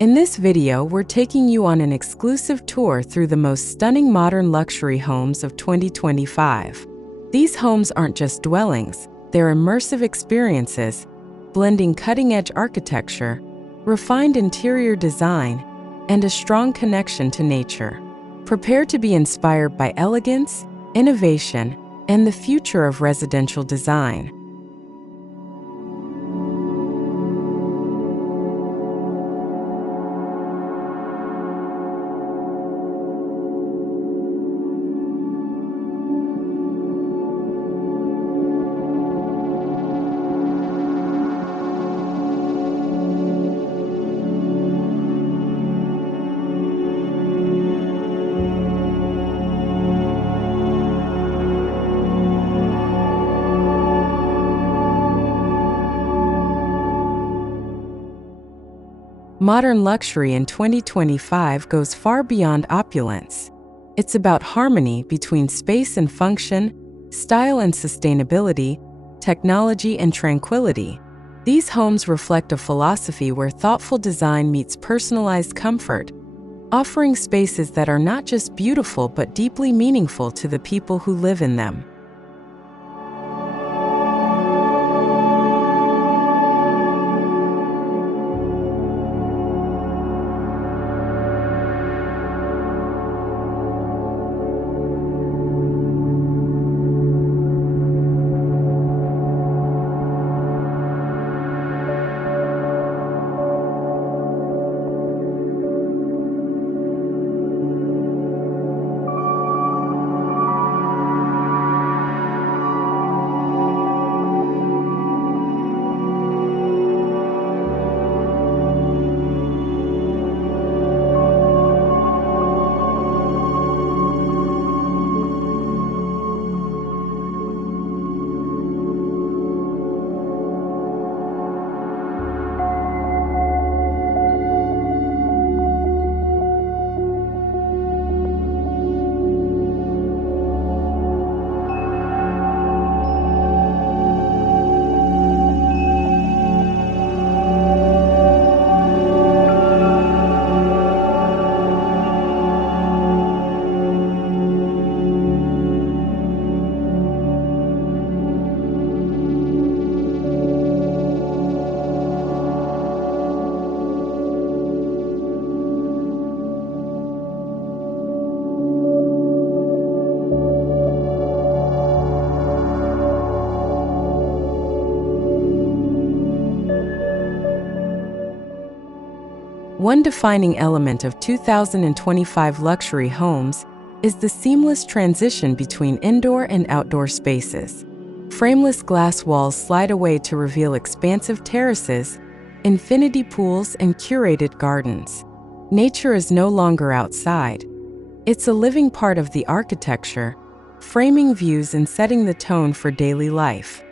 In this video, we're taking you on an exclusive tour through the most stunning modern luxury homes of 2025. These homes aren't just dwellings, they're immersive experiences, blending cutting-edge architecture, refined interior design, and a strong connection to nature. Prepare to be inspired by elegance, innovation, and the future of residential design. Modern luxury in 2025 goes far beyond opulence. It's about harmony between space and function, style and sustainability, technology and tranquility. These homes reflect a philosophy where thoughtful design meets personalized comfort, offering spaces that are not just beautiful but deeply meaningful to the people who live in them. One defining element of 2025 luxury homes is the seamless transition between indoor and outdoor spaces. Frameless glass walls slide away to reveal expansive terraces, infinity pools, and curated gardens. Nature is no longer outside. It's a living part of the architecture, framing views and setting the tone for daily life.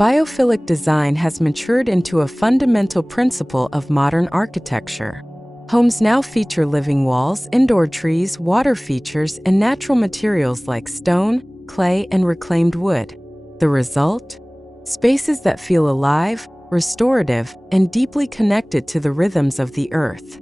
Biophilic design has matured into a fundamental principle of modern architecture. Homes now feature living walls, indoor trees, water features, and natural materials like stone, clay, and reclaimed wood. The result? Spaces that feel alive, restorative, and deeply connected to the rhythms of the earth.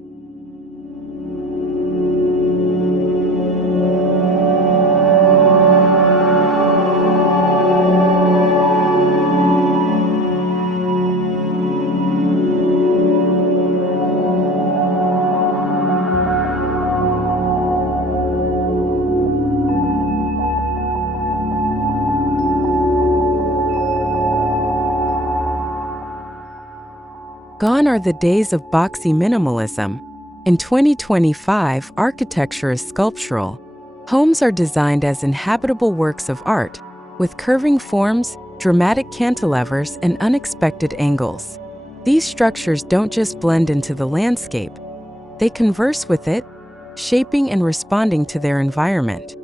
Gone are the days of boxy minimalism. In 2025, architecture is sculptural. Homes are designed as inhabitable works of art, with curving forms, dramatic cantilevers, and unexpected angles. These structures don't just blend into the landscape, they converse with it, shaping and responding to their environment.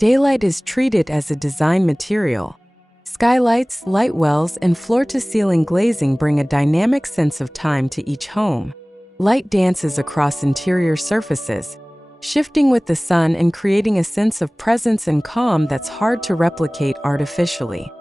Daylight is treated as a design material. Skylights, light wells, and floor-to-ceiling glazing bring a dynamic sense of time to each home. Light dances across interior surfaces, shifting with the sun and creating a sense of presence and calm that's hard to replicate artificially.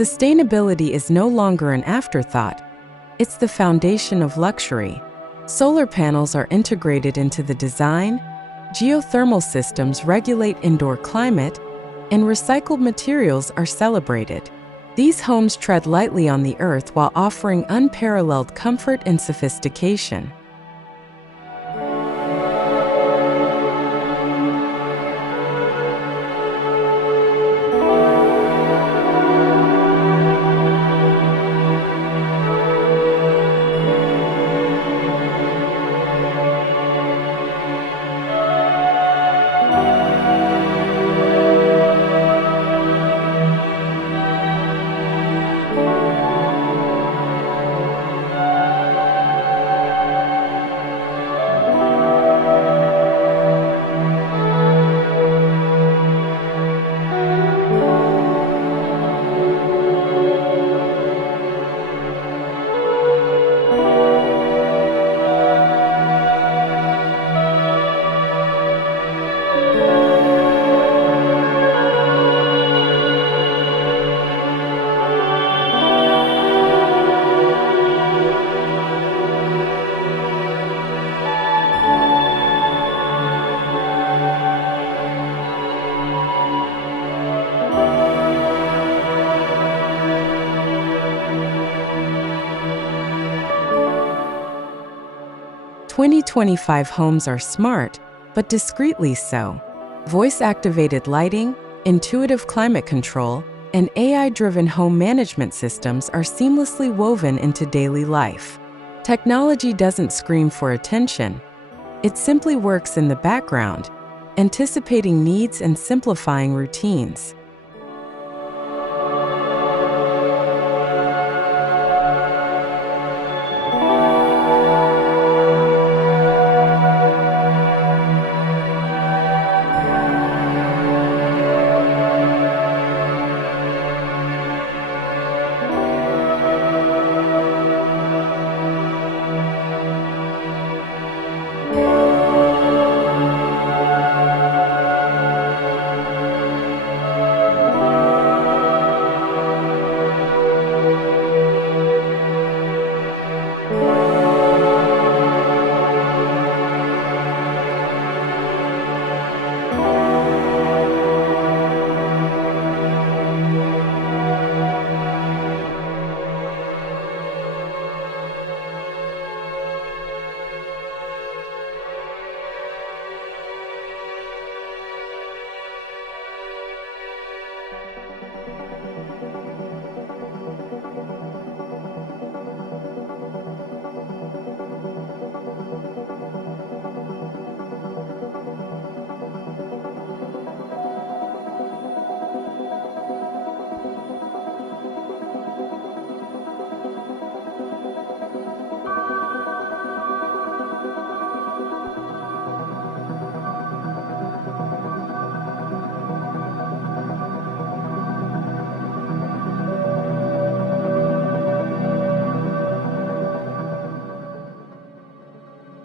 Sustainability is no longer an afterthought. It's the foundation of luxury. Solar panels are integrated into the design, geothermal systems regulate indoor climate, and recycled materials are celebrated. These homes tread lightly on the earth while offering unparalleled comfort and sophistication. 2025 homes are smart, but discreetly so. Voice-activated lighting, intuitive climate control, and AI-driven home management systems are seamlessly woven into daily life. Technology doesn't scream for attention. It simply works in the background, anticipating needs and simplifying routines.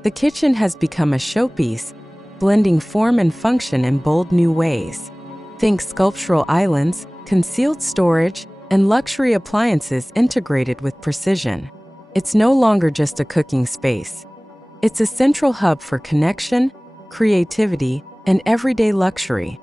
The kitchen has become a showpiece, blending form and function in bold new ways. Think sculptural islands, concealed storage, and luxury appliances integrated with precision. It's no longer just a cooking space. It's a central hub for connection, creativity, and everyday luxury.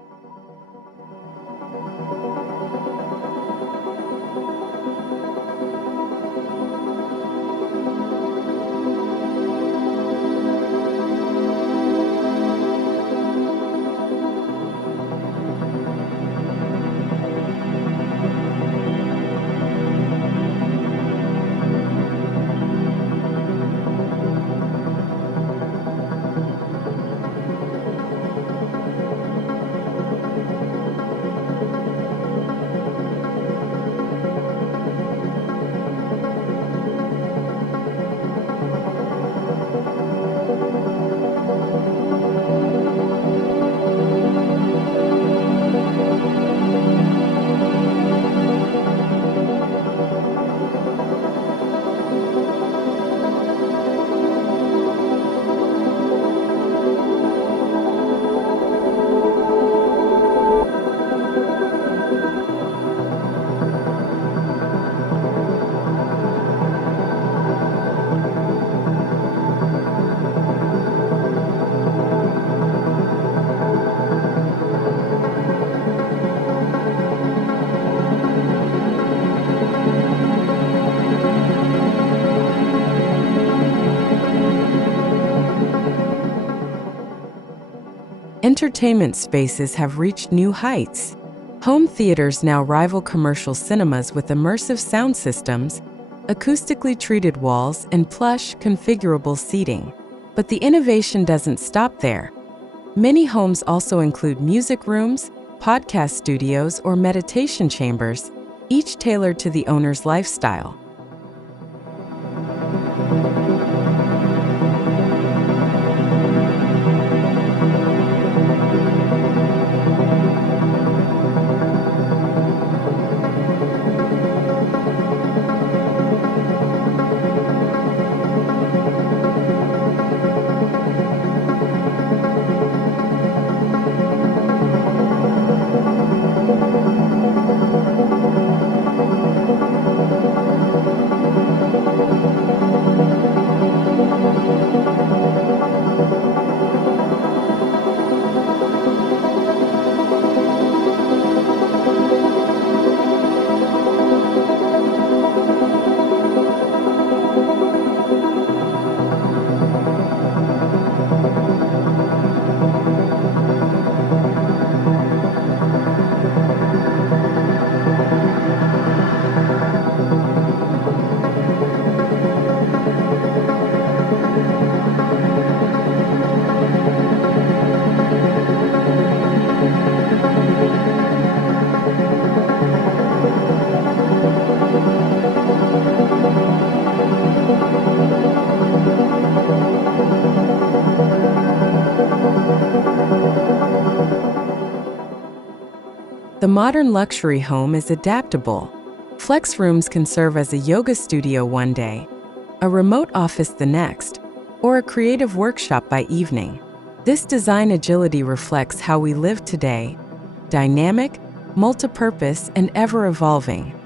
Entertainment spaces have reached new heights. Home theaters now rival commercial cinemas with immersive sound systems, acoustically treated walls, and plush, configurable seating. But the innovation doesn't stop there. Many homes also include music rooms, podcast studios, or meditation chambers, each tailored to the owner's lifestyle. The modern luxury home is adaptable. Flex rooms can serve as a yoga studio one day, a remote office the next, or a creative workshop by evening. This design agility reflects how we live today: dynamic, multi-purpose, and ever-evolving.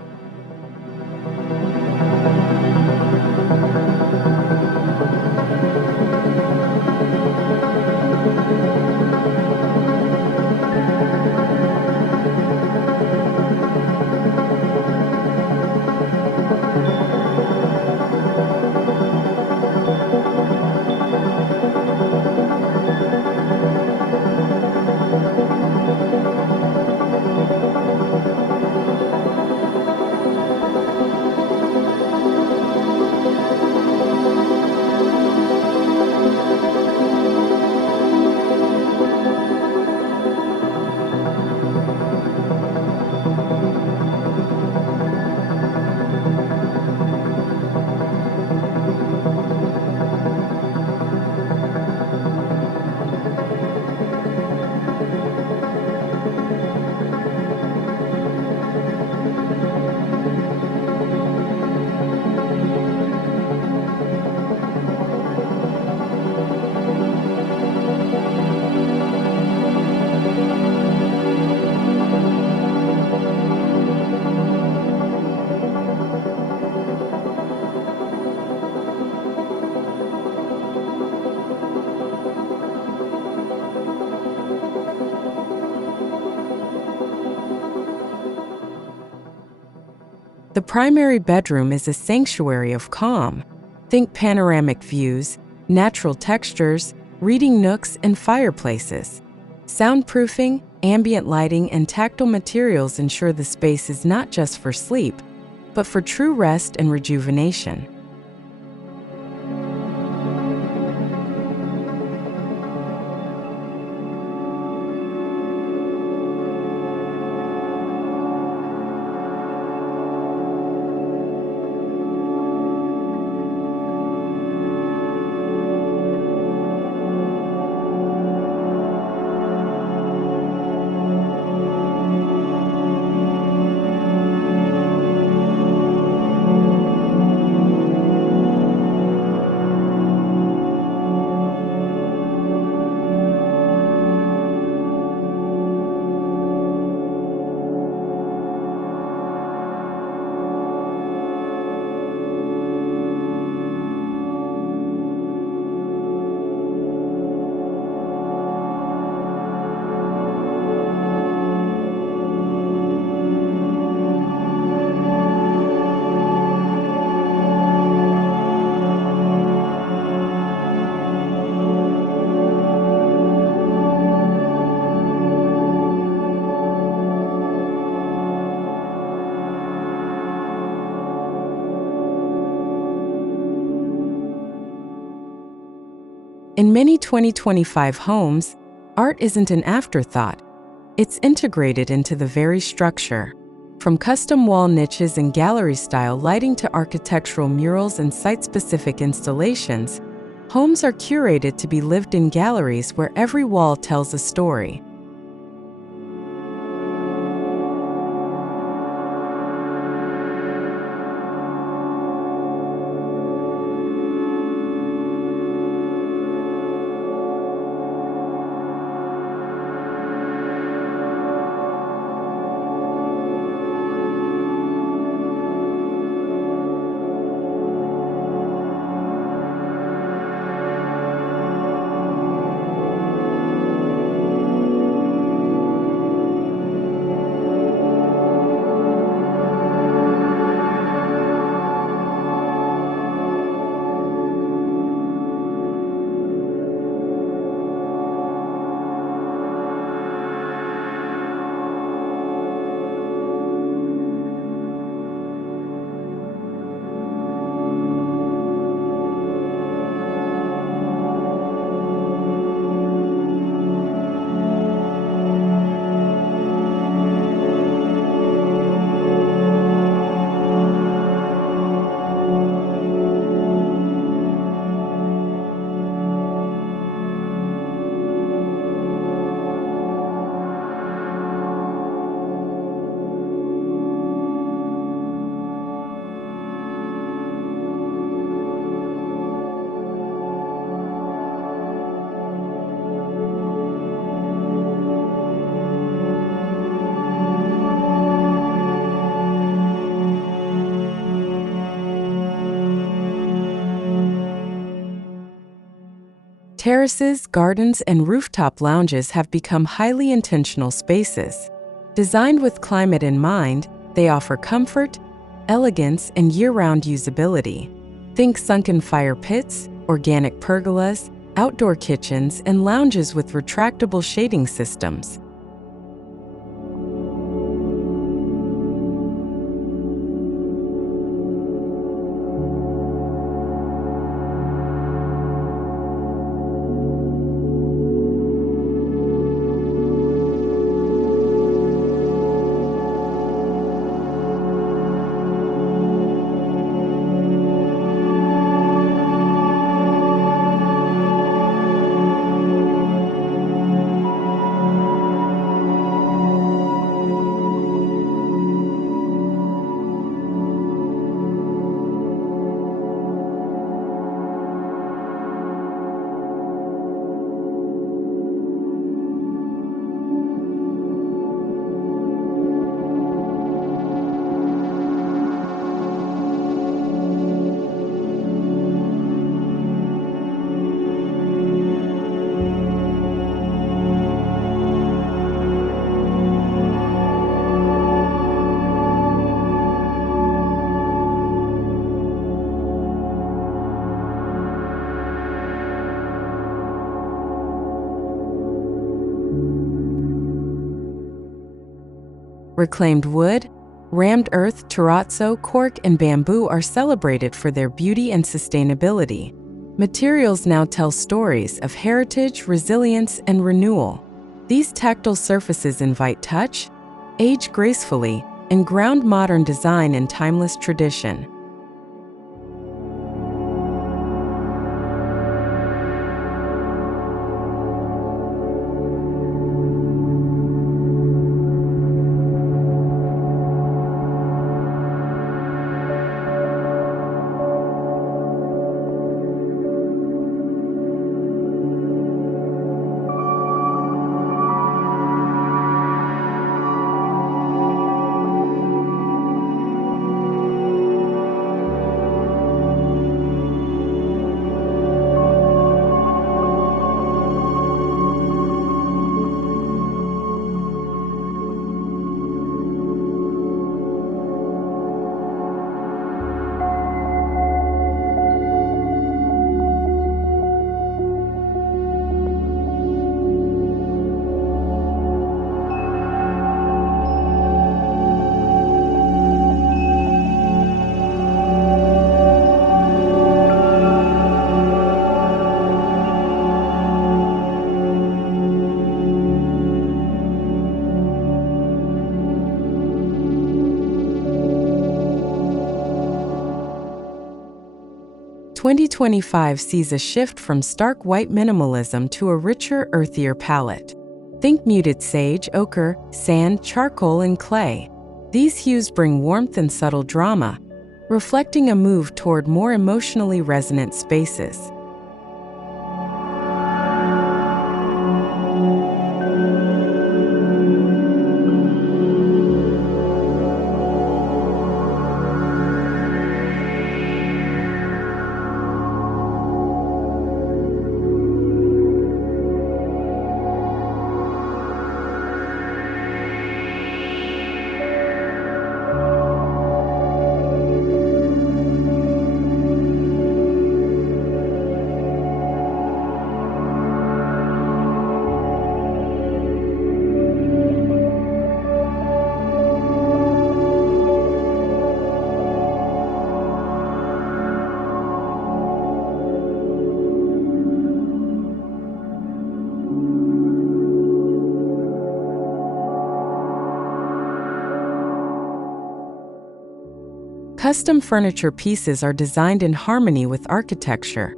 The primary bedroom is a sanctuary of calm. Think panoramic views, natural textures, reading nooks, and fireplaces. Soundproofing, ambient lighting, and tactile materials ensure the space is not just for sleep, but for true rest and rejuvenation. In many 2025 homes, art isn't an afterthought. It's integrated into the very structure. From custom wall niches and gallery-style lighting to architectural murals and site-specific installations, homes are curated to be lived-in galleries where every wall tells a story. Terraces, gardens, and rooftop lounges have become highly intentional spaces. Designed with climate in mind, they offer comfort, elegance, and year-round usability. Think sunken fire pits, organic pergolas, outdoor kitchens, and lounges with retractable shading systems. Reclaimed wood, rammed earth, terrazzo, cork, and bamboo are celebrated for their beauty and sustainability. Materials now tell stories of heritage, resilience, and renewal. These tactile surfaces invite touch, age gracefully, and ground modern design in timeless tradition. "2025 sees a shift from stark white minimalism to a richer, earthier palette. Think muted sage, ochre, sand, charcoal, and clay. These hues bring warmth and subtle drama, reflecting a move toward more emotionally resonant spaces. Custom furniture pieces are designed in harmony with architecture.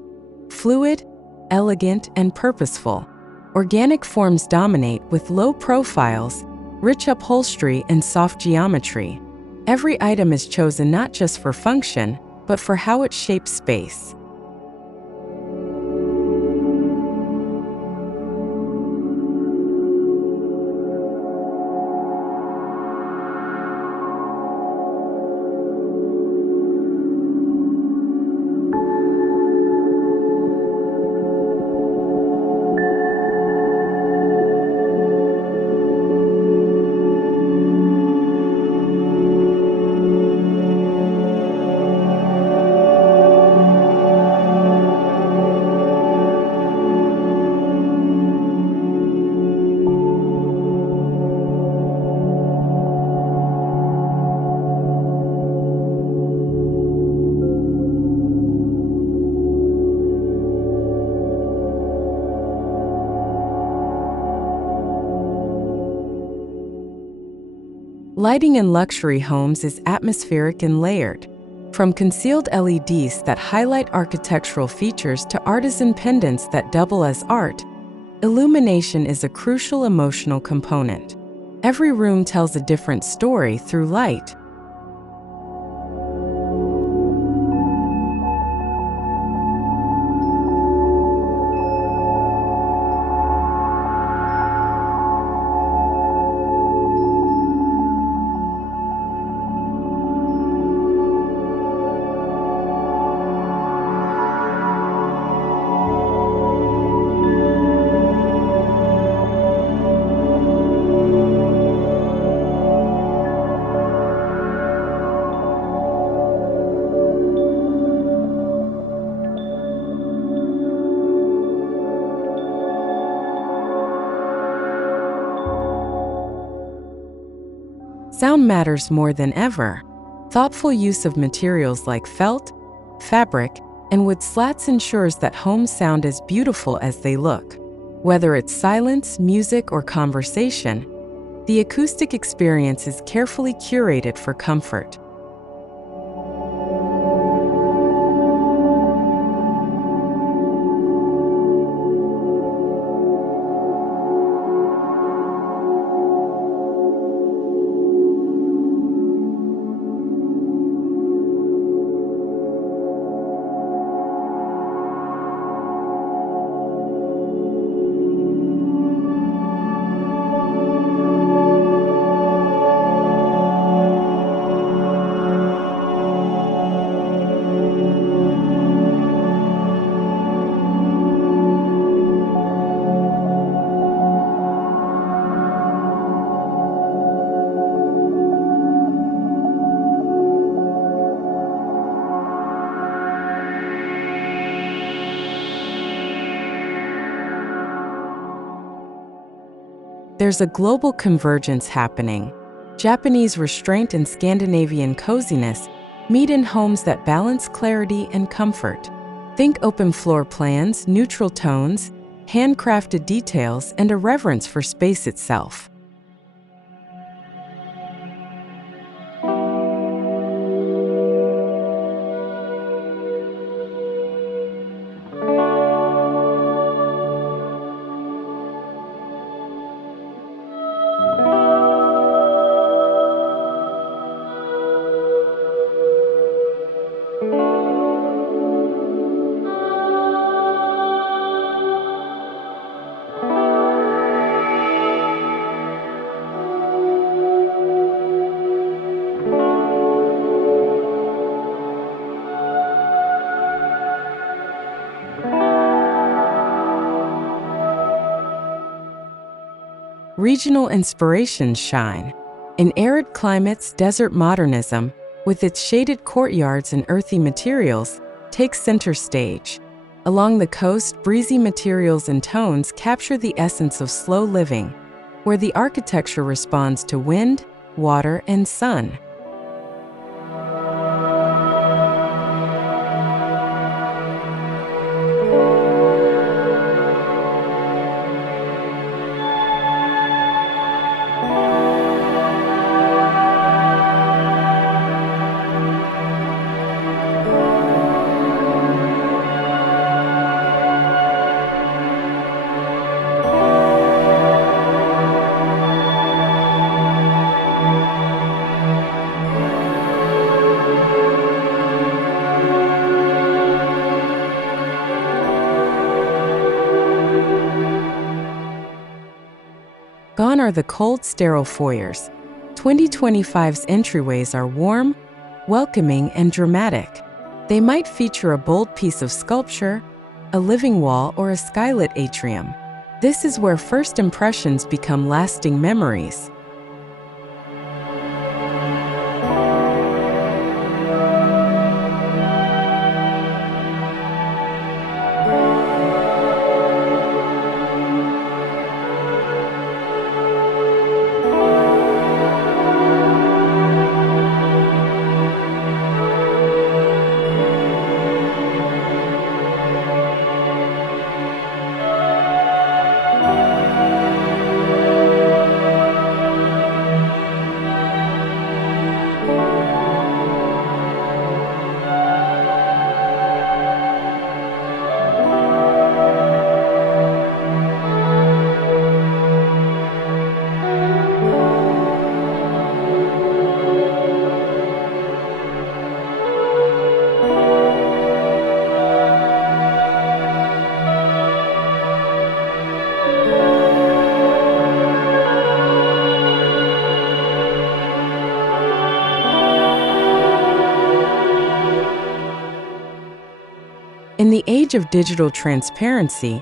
Fluid, elegant, and purposeful. Organic forms dominate with low profiles, rich upholstery, and soft geometry. Every item is chosen not just for function, but for how it shapes space. Lighting in luxury homes is atmospheric and layered. From concealed LEDs that highlight architectural features to artisan pendants that double as art, illumination is a crucial emotional component. Every room tells a different story through light. Sound matters more than ever. Thoughtful use of materials like felt, fabric, and wood slats ensures that homes sound as beautiful as they look. Whether it's silence, music, or conversation, the acoustic experience is carefully curated for comfort. There's a global convergence happening. Japanese restraint and Scandinavian coziness meet in homes that balance clarity and comfort. Think open floor plans, neutral tones, handcrafted details, and a reverence for space itself. Regional inspirations shine. In arid climates, desert modernism, with its shaded courtyards and earthy materials, takes center stage. Along the coast, breezy materials and tones capture the essence of slow living, where the architecture responds to wind, water, and sun. Gone are the cold, sterile foyers. 2025's entryways are warm, welcoming, and dramatic. They might feature a bold piece of sculpture, a living wall, or a skylit atrium. This is where first impressions become lasting memories. the age of digital transparency,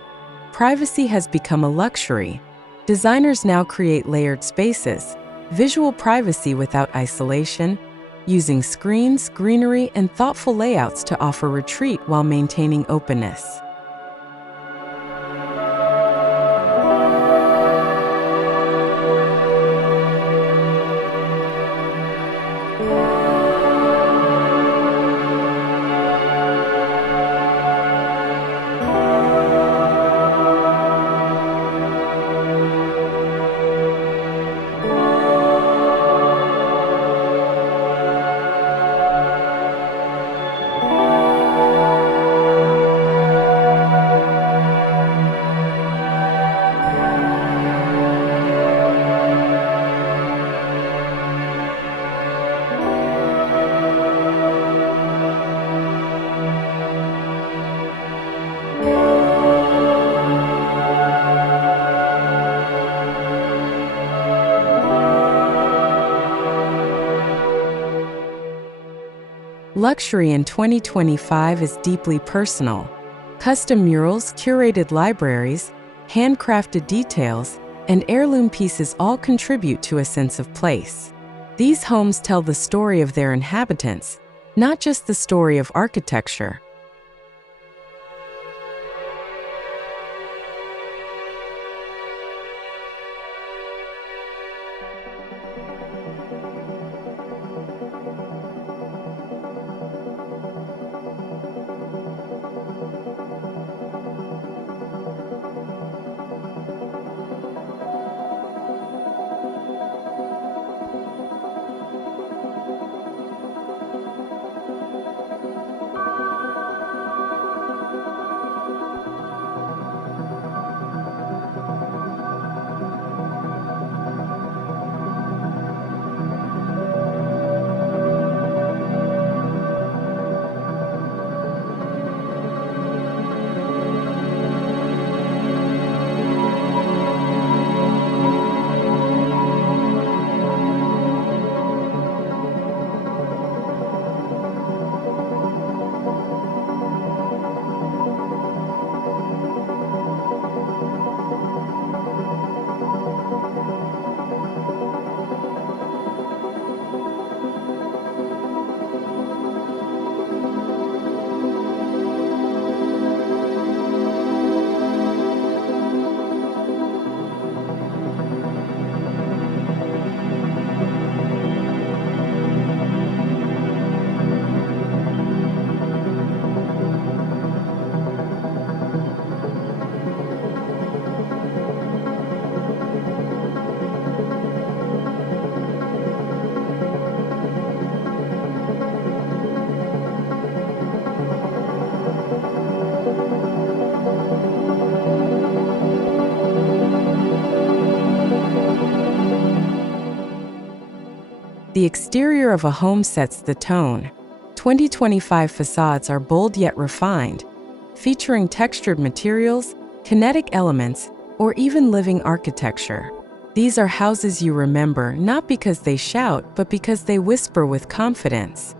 privacy has become a luxury. Designers now create layered spaces, visual privacy without isolation, using screens, greenery, and thoughtful layouts to offer retreat while maintaining openness. Luxury in 2025 is deeply personal. Custom murals, curated libraries, handcrafted details, and heirloom pieces all contribute to a sense of place. These homes tell the story of their inhabitants, not just the story of architecture. The exterior of a home sets the tone. 2025 facades are bold yet refined, featuring textured materials, kinetic elements, or even living architecture. These are houses you remember not because they shout, but because they whisper with confidence.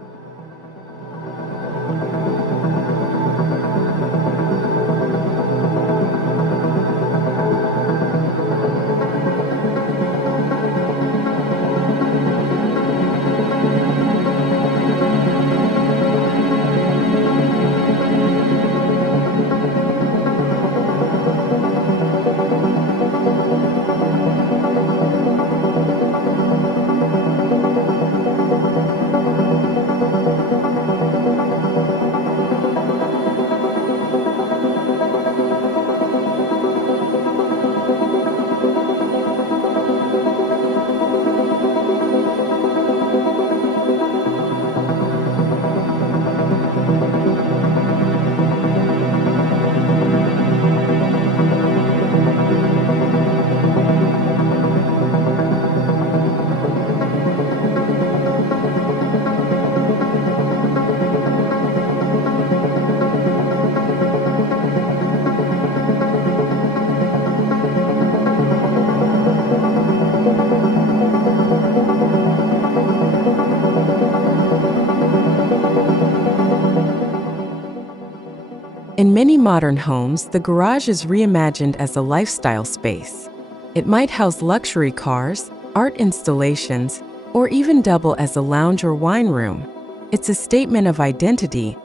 In many modern homes, the garage is reimagined as a lifestyle space. It might house luxury cars, art installations, or even double as a lounge or wine room. It's a statement of identity,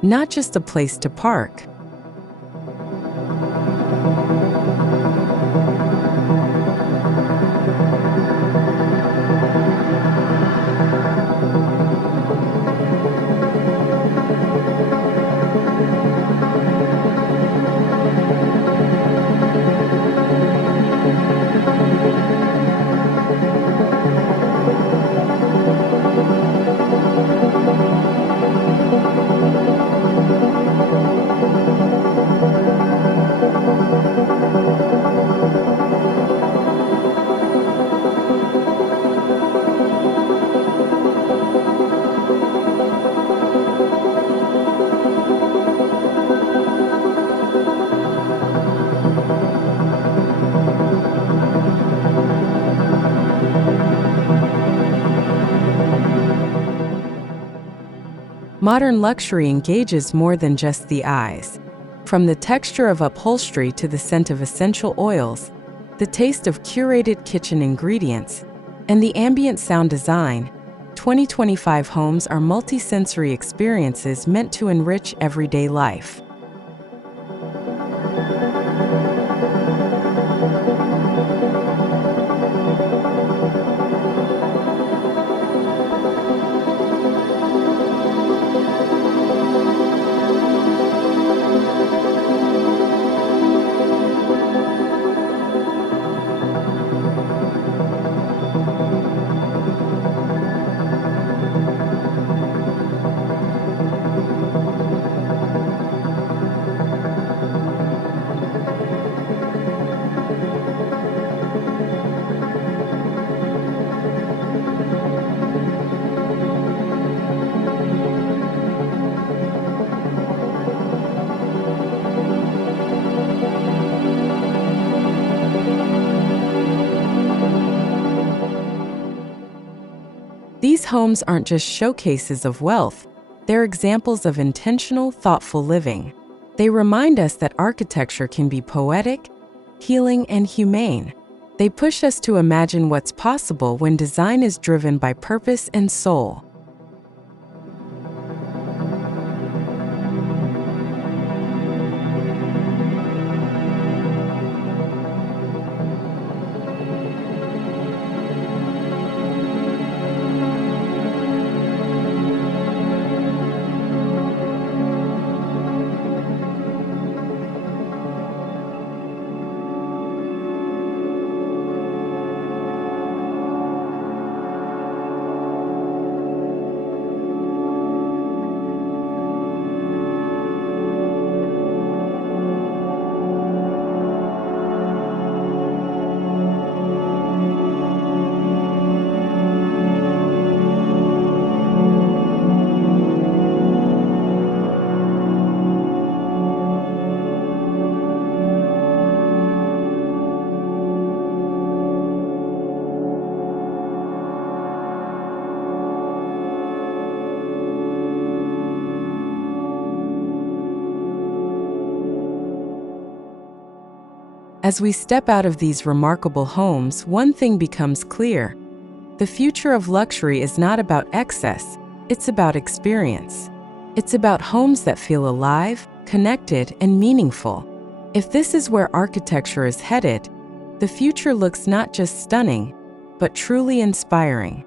not just a place to park. Modern luxury engages more than just the eyes. From the texture of upholstery to the scent of essential oils, the taste of curated kitchen ingredients, and the ambient sound design, 2025 homes are multi-sensory experiences meant to enrich everyday life. These homes aren't just showcases of wealth, they're examples of intentional, thoughtful living. They remind us that architecture can be poetic, healing, and humane. They push us to imagine what's possible when design is driven by purpose and soul. As we step out of these remarkable homes, one thing becomes clear. The future of luxury is not about excess, it's about experience. It's about homes that feel alive, connected, and meaningful. If this is where architecture is headed, the future looks not just stunning, but truly inspiring.